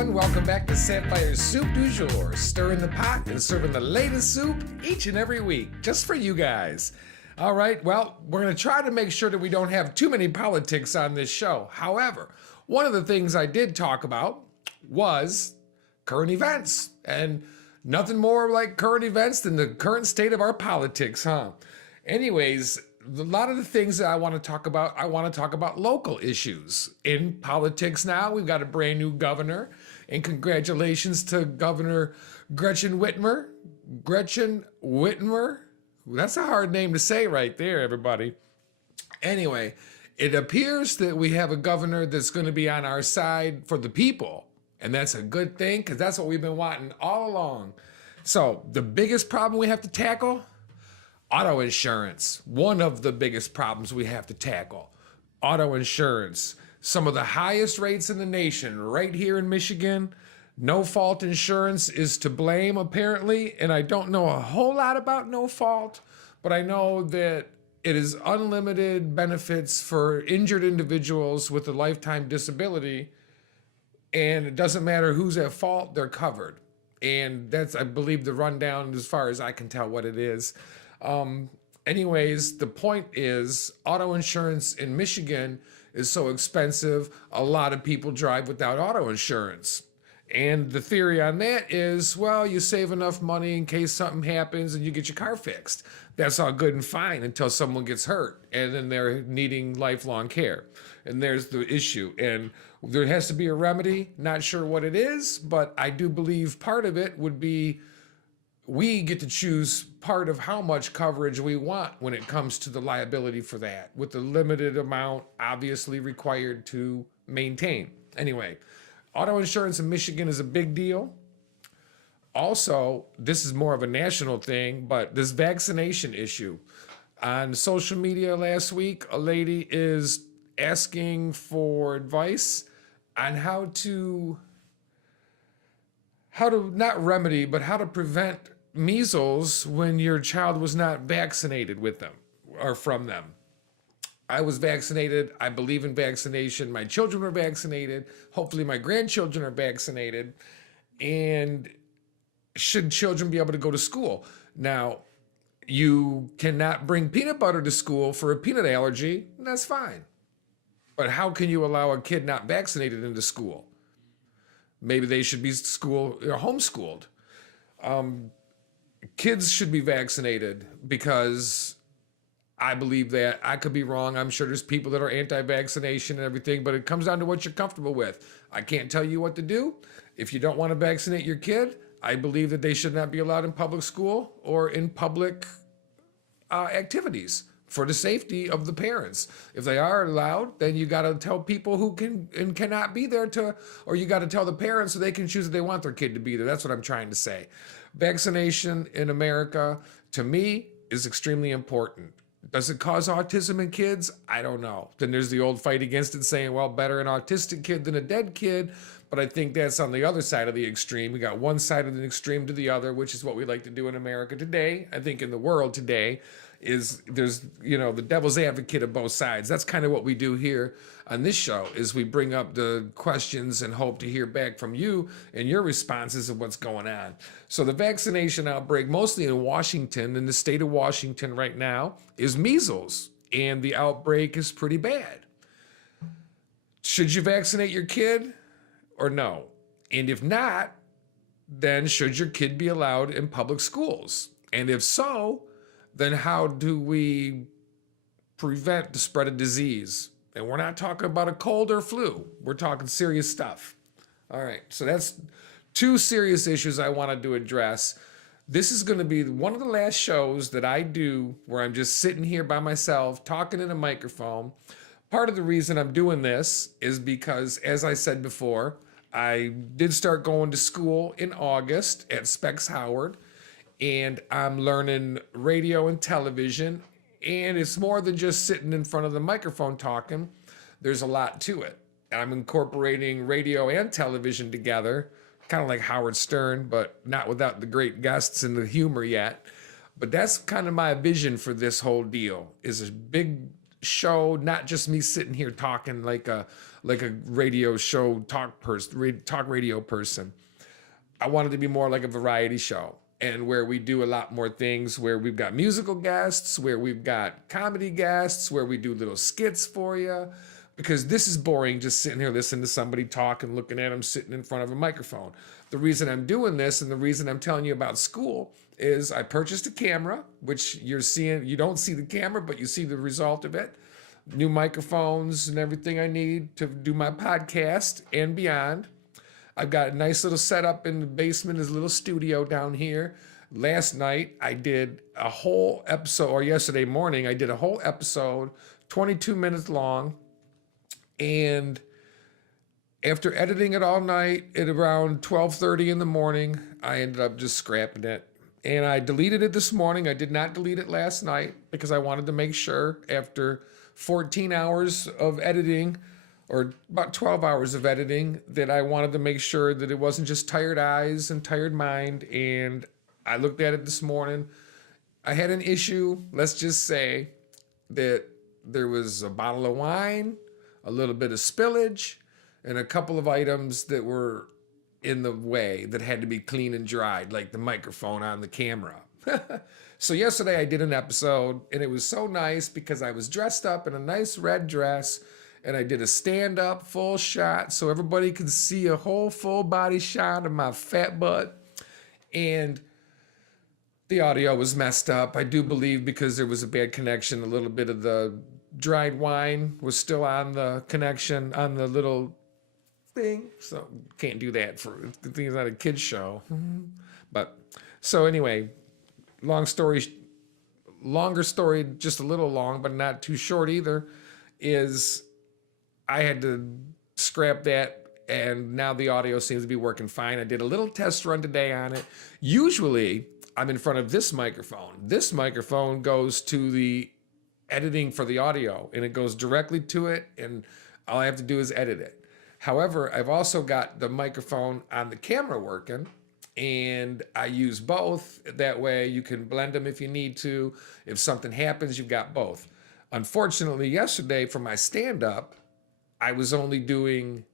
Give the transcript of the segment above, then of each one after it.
everyone. Welcome back to Sapphire's Soup du Jour, stirring the pot and serving the latest soup each and every week, just for you guys. All right, well, we're going to try to make sure that we don't have too many politics on this show. However, one of the things I did talk about was current events, and nothing more like current events than the current state of our politics, huh? Anyways, a lot of the things that I want to talk about local issues. In politics now, we've got a brand new governor, and congratulations to Governor Gretchen Whitmer. Gretchen Whitmer? That's a hard name to say right there, everybody. Anyway, it appears that we have a governor that's going to be on our side for the people, and that's a good thing because that's what we've been wanting all along. So the biggest problem we have to tackle, auto insurance. One of the biggest problems we have to tackle. Auto insurance. Some of the highest rates in the nation right here in Michigan. No fault insurance is to blame apparently, and I don't know a whole lot about no fault, but I know that it is unlimited benefits for injured individuals with a lifetime disability, and it doesn't matter who's at fault, they're covered. And that's, I believe, the rundown as far as I can tell what it is. Anyways, the point is auto insurance in Michigan is so expensive, a lot of people drive without auto insurance. And the theory on that is, well, you save enough money in case something happens and you get your car fixed. That's all good and fine until someone gets hurt and then they're needing lifelong care. And there's the issue. And there has to be a remedy. Not sure what it is, but I do believe part of it would be we get to choose part of how much coverage we want when it comes to the liability for that, with the limited amount obviously required to maintain. Anyway, auto insurance in Michigan is a big deal. Also, this is more of a national thing, but this vaccination issue. On social media last week, a lady is asking for advice on how to not remedy, but how to prevent measles when your child was not vaccinated with them or from them. I was vaccinated. I believe in vaccination. My children were vaccinated. Hopefully my grandchildren are vaccinated. And should children be able to go to school? Now, you cannot bring peanut butter to school for a peanut allergy, and that's fine. But how can you allow a kid not vaccinated into school? Maybe they should be homeschooled. Kids should be vaccinated because I believe that. I could be wrong. I'm sure there's people that are anti-vaccination and everything, but it comes down to what you're comfortable with. I can't tell you what to do. If you don't want to vaccinate your kid, I believe that they should not be allowed in public school or in public activities for the safety of the parents. If they are allowed, then you got to tell people who can and cannot be there or you got to tell the parents so they can choose if they want their kid to be there. That's what I'm trying to say. Vaccination in America, to me, is extremely important. Does it cause autism in kids? I don't know. Then there's the old fight against it saying, well, better an autistic kid than a dead kid. But I think that's on the other side of the extreme. We got one side of the extreme to the other, which is what we like to do in America today. I think in the world today is there's, the devil's advocate of both sides. That's kind of what we do here on this show is we bring up the questions and hope to hear back from you and your responses of what's going on. So the vaccination outbreak, mostly in Washington, in the state of Washington right now, is measles. And the outbreak is pretty bad. Should you vaccinate your kid or no? And if not, then should your kid be allowed in public schools? And if so, then how do we prevent the spread of disease? And we're not talking about a cold or flu. We're talking serious stuff. All right, so that's two serious issues I wanted to address. This is going to be one of the last shows that I do where I'm just sitting here by myself talking in a microphone. Part of the reason I'm doing this is because, as I said before, I did start going to school in August at Specs Howard, and I'm learning radio and television, and it's more than just sitting in front of the microphone talking. There's a lot to it. I'm incorporating radio and television together, kind of like Howard Stern, but not without the great gusts and the humor yet. But that's kind of my vision for this whole deal, is a big show, not just me sitting here talking like a radio show talk radio person. I wanted to be more like a variety show, and where we do a lot more things, where we've got musical guests, where we've got comedy guests, where we do little skits for you, because this is boring just sitting here listening to somebody talk and looking at them sitting in front of a microphone. The reason I'm doing this and the reason I'm telling you about school is I purchased a camera, which you're seeing. You don't see the camera, but you see the result of it. New microphones and everything I need to do my podcast and beyond. I've got a nice little setup in the basement, this little studio down here. Last night I did a whole episode, or yesterday morning I did a whole episode, 22 minutes long. And after editing it all night at around 12:30 in the morning, I ended up just scrapping it. And I deleted it this morning. I did not delete it last night because I wanted to make sure after 14 hours of editing, or about 12 hours of editing, that I wanted to make sure that it wasn't just tired eyes and tired mind. And I looked at it this morning. I had an issue. Let's just say that there was a bottle of wine, a little bit of spillage, and a couple of items that were in the way that had to be clean and dried, like the microphone on the camera. So yesterday I did an episode, and it was so nice because I was dressed up in a nice red dress, and I did a stand-up full shot so everybody could see a whole full body shot of my fat butt. And the audio was messed up, I do believe, because there was a bad connection. A little bit of the dried wine was still on the connection on the little thing, so can't do that for the thing. Is not a kid's show. But so anyway, longer story, just a little long, but not too short either, is I had to scrap that, and now the audio seems to be working fine. I did a little test run today on it. Usually I'm in front of this microphone. This microphone goes to the editing for the audio, and it goes directly to it, and all I have to do is edit it. However, I've also got the microphone on the camera working, and I use both. That way you can blend them if you need to. If something happens, you've got both. Unfortunately, yesterday for my stand-up, I was only doing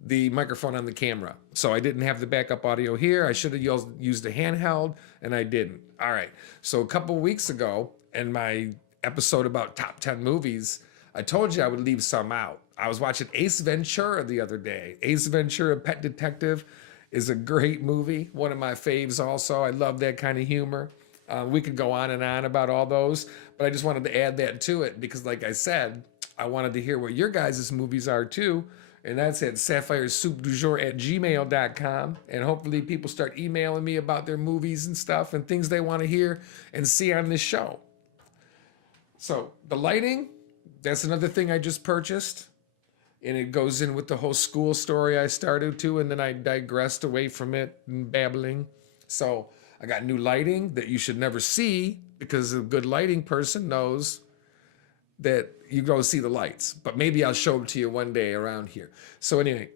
the microphone on the camera. So I didn't have the backup audio here. I should have used a handheld, and I didn't. All right. So a couple weeks ago, in my episode about top 10 movies, I told you I would leave some out. I was watching Ace Ventura the other day. Ace Ventura, Pet Detective, is a great movie. One of my faves also. I love that kind of humor. We could go on and on about all those, but I just wanted to add that to it because, like I said, I wanted to hear what your guys' movies are too. And that's at sapphiresoupdujour@gmail.com. And hopefully people start emailing me about their movies and stuff and things they want to hear and see on this show. So the lighting, that's another thing I just purchased. And it goes in with the whole school story I started to, and then I digressed away from it and babbling. So I got new lighting that you should never see because a good lighting person knows that you go see the lights. But maybe I'll show them to you one day around here. So anyway,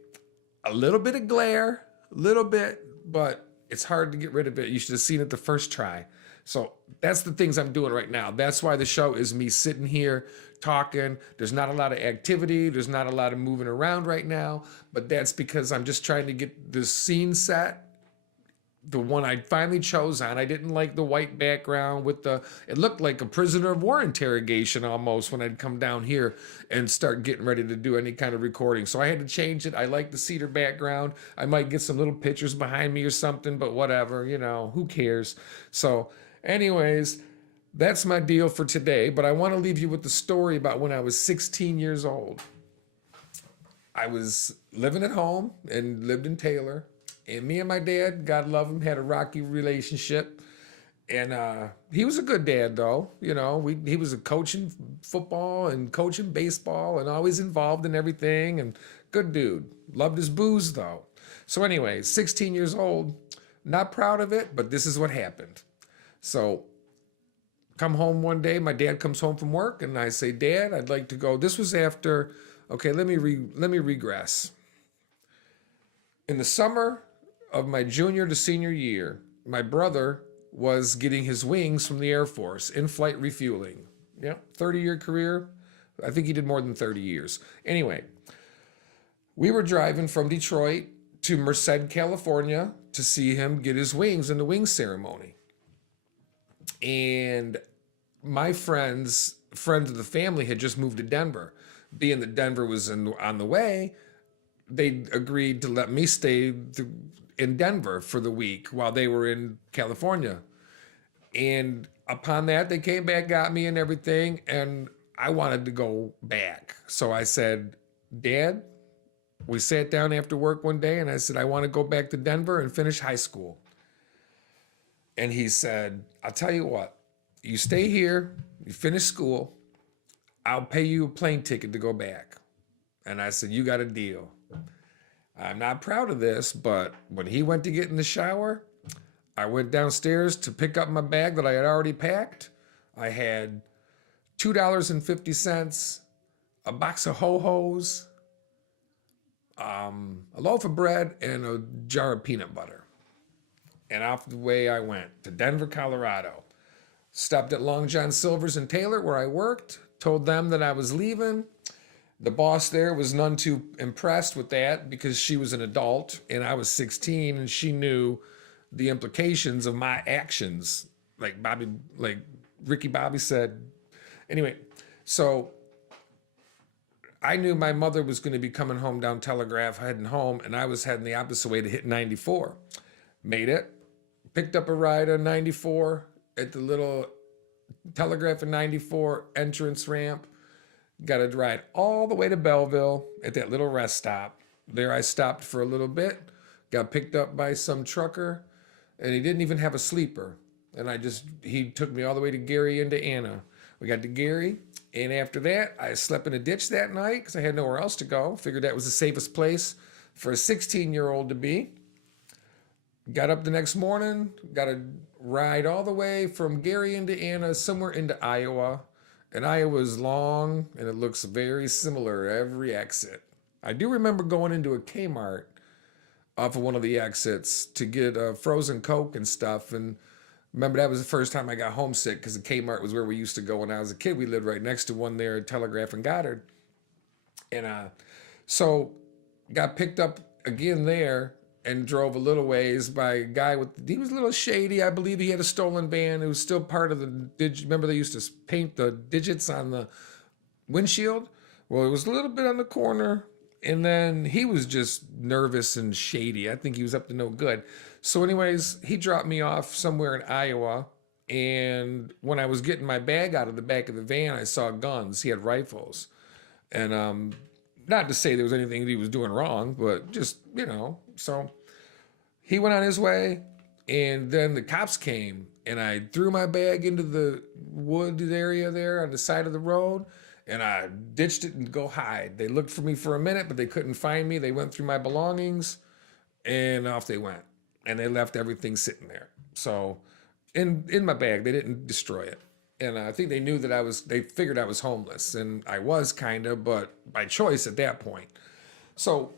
a little bit of glare, a little bit, but it's hard to get rid of it. You should have seen it the first try. So that's the things I'm doing right now. That's why the show is me sitting here talking. There's not a lot of activity. There's not a lot of moving around right now, but that's because I'm just trying to get the scene set. The one I finally chose on. I didn't like the white background with it looked like a prisoner of war interrogation almost when I'd come down here and start getting ready to do any kind of recording. So I had to change it. I like the cedar background. I might get some little pictures behind me or something, but whatever, who cares? So anyways, that's my deal for today, but I want to leave you with the story about when I was 16 years old. I was living at home and lived in Taylor. And me and my dad, God love him, had a rocky relationship. And he was a good dad, though. He was coaching football and coaching baseball and always involved in everything. And good dude. Loved his booze, though. So anyway, 16 years old, not proud of it, but this is what happened. So come home one day, my dad comes home from work, and I say, Dad, I'd like to go. This was after, okay, let me regress. In the summer of my junior to senior year, my brother was getting his wings from the Air Force, in-flight refueling. Yeah, 30-year career. I think he did more than 30 years. Anyway, we were driving from Detroit to Merced, California to see him get his wings in the wing ceremony. And my friends of the family had just moved to Denver. Being that Denver was on the way, they agreed to let me stay in Denver for the week while they were in California. And upon that, they came back, got me and everything, and I wanted to go back. So I said, Dad, we sat down after work one day and I said, I want to go back to Denver and finish high school. And he said, I'll tell you what, you stay here, you finish school, I'll pay you a plane ticket to go back. And I said, you got a deal. I'm not proud of this, but when he went to get in the shower, I went downstairs to pick up my bag that I had already packed. I had $2.50, a box of Ho-Hos, a loaf of bread, and a jar of peanut butter. And off the way I went to Denver, Colorado. Stopped at Long John Silver's in Taylor where I worked, told them that I was leaving. The boss there was none too impressed with that because she was an adult and I was 16 and she knew the implications of my actions. Like Ricky Bobby said. Anyway, so I knew my mother was going to be coming home down Telegraph, heading home, and I was heading the opposite way to hit 94. Made it, picked up a ride on 94 at the little Telegraph and 94 entrance ramp. Got to ride all the way to Belleville at that little rest stop. There I stopped for a little bit, got picked up by some trucker, and he didn't even have a sleeper. And he took me all the way to Gary into Anna. We got to Gary, and after that, I slept in a ditch that night because I had nowhere else to go. Figured that was the safest place for a 16-year-old to be. Got up the next morning, got a ride all the way from Gary into Anna, somewhere into Iowa. And Iowa is long, and it looks very similar every exit. I do remember going into a Kmart off of one of the exits to get a frozen Coke and stuff. And remember, that was the first time I got homesick because the Kmart was where we used to go when I was a kid. We lived right next to one there at Telegraph and Goddard. And so got picked up again there and drove a little ways by a guy he was a little shady. I believe he had a stolen van. It was still part of remember they used to paint the digits on the windshield? Well, it was a little bit on the corner, and then he was just nervous and shady. I think he was up to no good. So anyways, he dropped me off somewhere in Iowa, and when I was getting my bag out of the back of the van, I saw guns. He had rifles. And not to say there was anything that he was doing wrong, but just, so he went on his way, and then the cops came, and I threw my bag into the wood area there on the side of the road, and I ditched it and go hide. They looked for me for a minute, but they couldn't find me. They went through my belongings, and off they went, and they left everything sitting there. So in my bag, they didn't destroy it. And I think they knew that they figured I was homeless, and I was kind of, but by choice at that point. So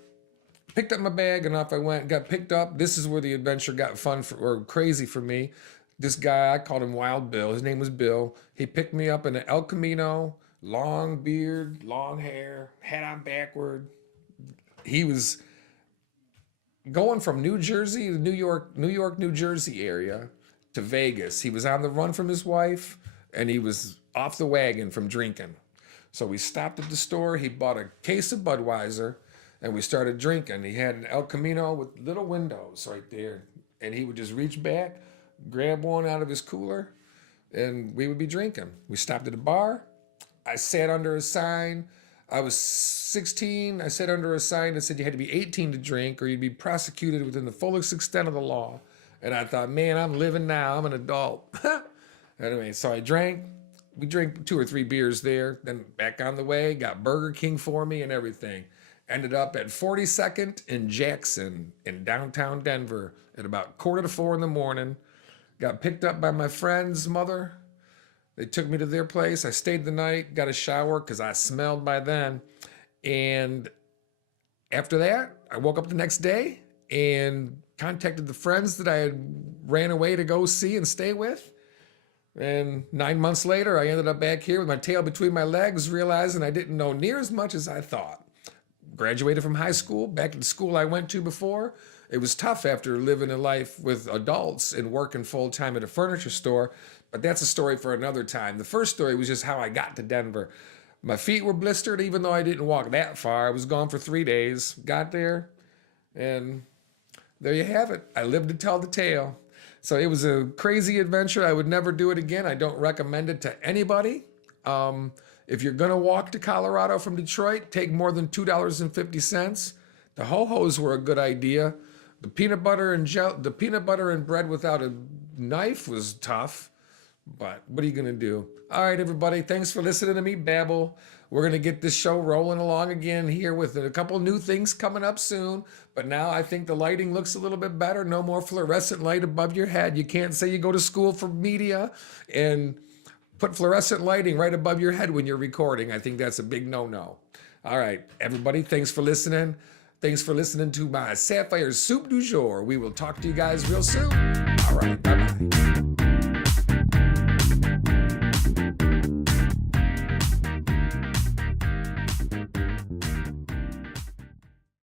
picked up my bag and off I went, got picked up. This is where the adventure got or crazy for me. This guy, I called him Wild Bill. His name was Bill. He picked me up in an El Camino, long beard, long hair, hat on backward. He was going from New Jersey to New York, New Jersey area to Vegas. He was on the run from his wife, and he was off the wagon from drinking. So we stopped at the store. He bought a case of Budweiser, and we started drinking. He had an El Camino with little windows right there, and he would just reach back, grab one out of his cooler, and we would be drinking. We stopped at a bar. I sat under a sign. I was 16. I sat under a sign that said you had to be 18 to drink or you'd be prosecuted within the fullest extent of the law. And I thought, man, I'm living now. I'm an adult. Anyway, so I drank. We drank 2 or 3 beers there. Then back on the way, got Burger King for me and everything. Ended up at 42nd and Jackson in downtown Denver at about 3:45 in the morning. Got picked up by my friend's mother. They took me to their place. I stayed the night, got a shower because I smelled by then. And after that, I woke up the next day and contacted the friends that I had ran away to go see and stay with. And 9 months later, I ended up back here with my tail between my legs, realizing I didn't know near as much as I thought. Graduated from high school, back to the school I went to before. It was tough after living a life with adults and working full time at a furniture store, but that's a story for another time. The first story was just how I got to Denver. My feet were blistered, even though I didn't walk that far. I was gone for 3 days. Got there, and there you have it. I lived to tell the tale. So it was a crazy adventure. I would never do it again. I don't recommend it to anybody. If you're gonna walk to Colorado from Detroit, take more than $2.50. The ho-hos were a good idea. The peanut butter and bread without a knife was tough. But what are you gonna do? All right, everybody, thanks for listening to me babble. We're gonna get this show rolling along again here with a couple new things coming up soon. But now I think the lighting looks a little bit better. No more fluorescent light above your head. You can't say you go to school for media and put fluorescent lighting right above your head when you're recording. I think that's a big no-no. All right, everybody, thanks for listening. Thanks for listening to my Sapphire Soup du Jour. We will talk to you guys real soon. All right, bye-bye.